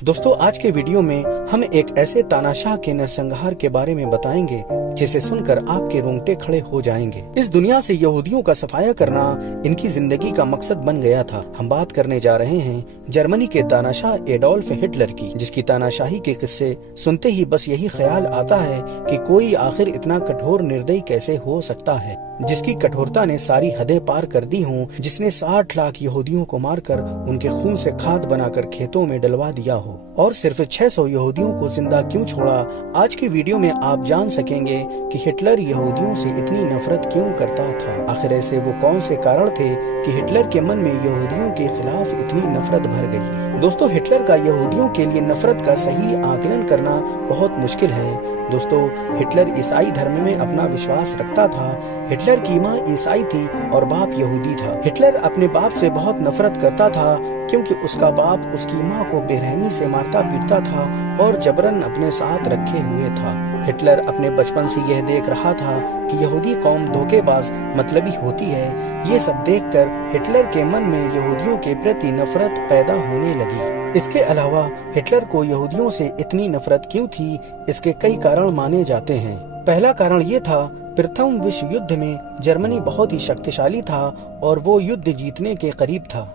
दोस्तों, आज के वीडियो में हम एक ऐसे तानाशाह के नरसंहार के बारे में बताएंगे जिसे सुनकर आपके रोंगटे खड़े हो जाएंगे। इस दुनिया से यहूदियों का सफाया करना इनकी जिंदगी का मकसद बन गया था। हम बात करने जा रहे हैं जर्मनी के तानाशाह एडोल्फ हिटलर की, जिसकी तानाशाही के किस्से सुनते ही बस यही ख्याल आता है कि कोई आखिर इतना कठोर निर्दयी कैसे हो सकता है, जिसकी कठोरता ने सारी हदें पार कर दी हों, जिसने 60 लाख यहूदियों को मारकर उनके खून से खाद बनाकर खेतों में डलवा दिया हो, और सिर्फ 600 यहूदियों को जिंदा क्यों छोड़ा। आज की वीडियो में आप जान सकेंगे कि हिटलर यहूदियों से इतनी नफरत क्यों करता था। आखिर ऐसे वो कौन से कारण थे कि हिटलर के मन में यहूदियों के खिलाफ इतनी नफरत भर गई। दोस्तों, हिटलर का यहूदियों के लिए नफरत का सही आकलन करना बहुत मुश्किल है। दोस्तों, हिटलर ईसाई धर्म में अपना विश्वास रखता था। हिटलर की माँ ईसाई थी और बाप यहूदी था। हिटलर अपने बाप से बहुत नफरत करता था क्योंकि उसका बाप उसकी माँ को बेरहमी से मारता पीटता था और जबरन अपने साथ रखे हुए था। हिटलर अपने बचपन से यह देख रहा था कि यहूदी कौम धोखेबाज मतलबी होती है। ये सब देखकर हिटलर के मन में यहूदियों के प्रति नफरत पैदा होने लगी। इसके अलावा हिटलर को यहूदियों से इतनी नफरत क्यों थी, इसके कई कारण माने जाते हैं। पहला कारण ये था, प्रथम विश्व युद्ध में जर्मनी बहुत ही शक्तिशाली था और वो युद्ध जीतने के करीब था।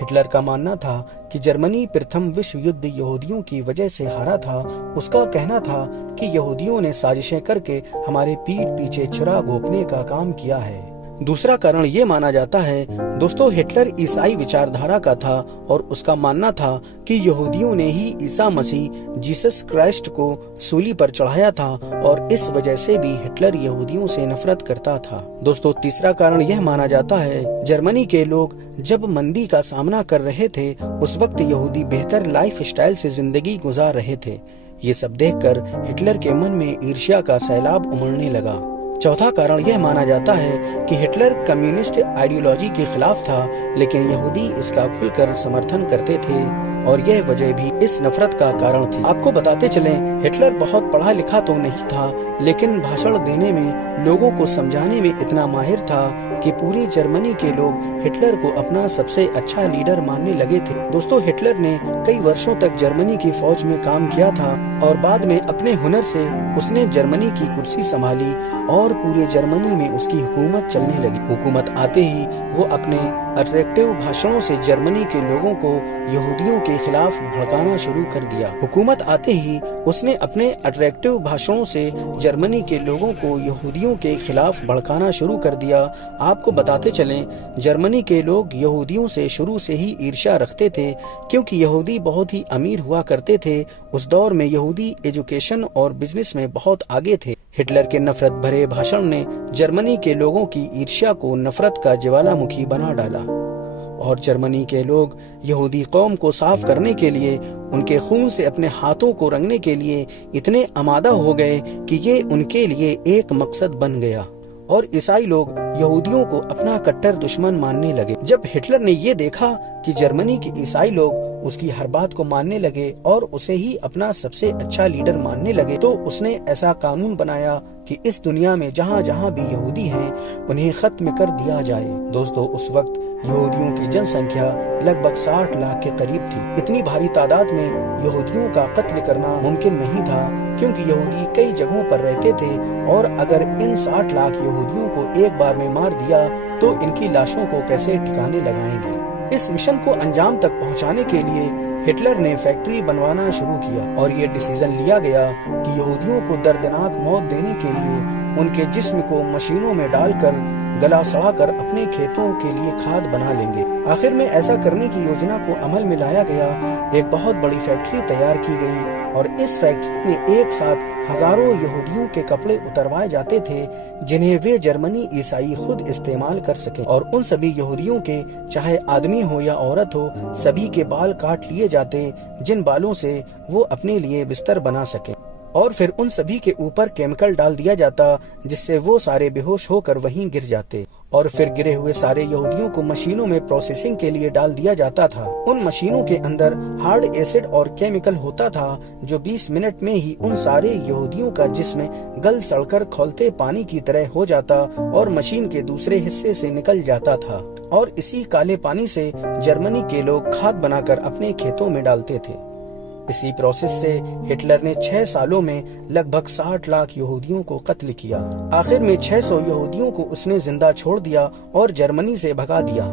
हिटलर का मानना था कि जर्मनी प्रथम विश्व युद्ध यहूदियों की वजह से हारा था। उसका कहना था कि यहूदियों ने साजिशें करके हमारे पीठ पीछे छुरा घोंपने का काम किया है। दूसरा कारण ये माना जाता है, दोस्तों, हिटलर ईसाई विचारधारा का था और उसका मानना था कि यहूदियों ने ही ईसा मसीह जीसस क्राइस्ट को सूली पर चढ़ाया था और इस वजह से भी हिटलर यहूदियों से नफरत करता था। दोस्तों, तीसरा कारण यह माना जाता है, जर्मनी के लोग जब मंदी का सामना कर रहे थे उस वक्त यहूदी बेहतर लाइफ स्टाइल से जिंदगी गुजार रहे थे। ये सब देखकर हिटलर के मन में ईर्ष्या का सैलाब उमड़ने लगा। चौथा कारण यह माना जाता है कि हिटलर कम्युनिस्ट आइडियोलॉजी के खिलाफ था, लेकिन यहूदी इसका खुलकर समर्थन करते थे और यह वजह भी इस नफरत का कारण थी। आपको बताते चलें, हिटलर बहुत पढ़ा लिखा तो नहीं था, लेकिन भाषण देने में, लोगों को समझाने में इतना माहिर था कि पूरी जर्मनी के लोग हिटलर को अपना सबसे अच्छा लीडर मानने लगे थे। दोस्तों, हिटलर ने कई वर्षों तक जर्मनी की फौज में काम किया था और बाद में अपने हुनर से उसने जर्मनी की कुर्सी संभाली और पूरे जर्मनी में उसकी हुकूमत चलने लगी। हुकूमत आते ही वो अपने अट्रैक्टिव भाषणों से जर्मनी के लोगों को यहूदियों के खिलाफ भड़काना शुरू कर दिया। हुकूमत आते ही उसने अपने अट्रैक्टिव भाषणों से जर्मनी के लोगों को यहूदियों के खिलाफ भड़काना शुरू कर दिया। आपको बताते चलें, जर्मनी के लोग यहूदियों से शुरू से ही ईर्ष्या रखते थे क्योंकि यहूदी बहुत ही अमीर हुआ करते थे। उस दौर में यहूदी एजुकेशन और बिजनेस में बहुत आगे थे। हिटलर के नफरत भरे भाषण ने जर्मनी के लोगों की ईर्ष्या को नफरत का ज्वालामुखी बना डाला और जर्मनी के लोग यहूदी कौम को साफ करने के लिए, उनके खून से अपने हाथों को रंगने के लिए इतने आमादा हो गए कि ये उनके लिए एक मकसद बन गया और ईसाई लोग यहूदियों को अपना कट्टर दुश्मन मानने लगे। जब हिटलर ने ये देखा कि जर्मनी के ईसाई लोग उसकी हर बात को मानने लगे और उसे ही अपना सबसे अच्छा लीडर मानने लगे, तो उसने ऐसा कानून बनाया कि इस दुनिया में जहाँ जहाँ भी यहूदी हैं उन्हें खत्म कर दिया जाए। दोस्तों, उस वक्त यहूदियों की जनसंख्या लगभग 60 लाख के करीब थी। इतनी भारी तादाद में यहूदियों का कत्ल करना मुमकिन नहीं था क्योंकि यहूदी कई जगहों पर रहते थे और अगर इन 60 लाख यहूदियों को एक बार में मार दिया तो इनकी लाशों को कैसे ठिकाने लगाएंगे। इस मिशन को अंजाम तक पहुंचाने के लिए हिटलर ने फैक्ट्री बनवाना शुरू किया और ये डिसीजन लिया गया कि यहूदियों को दर्दनाक मौत देने के लिए उनके जिस्म को मशीनों में डालकर गला सड़ाकर अपने खेतों के लिए खाद बना लेंगे। आखिर में ऐसा करने की योजना को अमल में लाया गया। एक बहुत बड़ी फैक्ट्री तैयार की गई और इस फैक्ट्री में एक साथ हजारों यहूदियों के कपड़े उतरवाए जाते थे जिन्हें वे जर्मनी ईसाई खुद इस्तेमाल कर सके और उन सभी यहूदियों के, चाहे आदमी हो या औरत हो, सभी के बाल काट लिए जाते जिन बालों से वो अपने लिए बिस्तर बना सके और फिर उन सभी के ऊपर केमिकल डाल दिया जाता जिससे वो सारे बेहोश होकर वहीं गिर जाते और फिर गिरे हुए सारे यहूदियों को मशीनों में प्रोसेसिंग के लिए डाल दिया जाता था। उन मशीनों के अंदर हार्ड एसिड और केमिकल होता था जो 20 मिनट में ही उन सारे यहूदियों का जिस्म गल सड़कर खौलते पानी की तरह हो जाता और मशीन के दूसरे हिस्से से निकल जाता था और इसी काले पानी से जर्मनी के लोग खाद बनाकर अपने खेतों में डालते थे। इसी प्रोसेस से हिटलर ने 6 सालों में लगभग 60 लाख यहूदियों को कत्ल किया। आखिर में 600 यहूदियों को उसने जिंदा छोड़ दिया और जर्मनी से भगा दिया।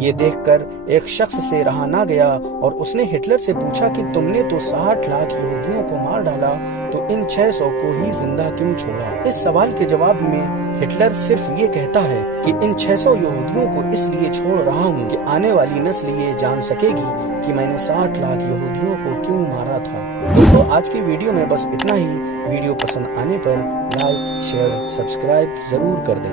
ये देखकर एक शख्स से रहा ना गया और उसने हिटलर से पूछा कि तुमने तो 60 लाख यहूदियों को मार डाला, तो इन 600 को ही जिंदा क्यों छोड़ा? इस सवाल के जवाब में हिटलर सिर्फ ये कहता है कि इन 600 यहूदियों को इसलिए छोड़ रहा हूँ कि आने वाली नस्ल ये जान सकेगी कि मैंने 60 लाख यहूदियों को क्यों मारा था। दोस्तों, आज की वीडियो में बस इतना ही। वीडियो पसंद आने पर लाइक, शेयर, सब्सक्राइब जरूर कर दें।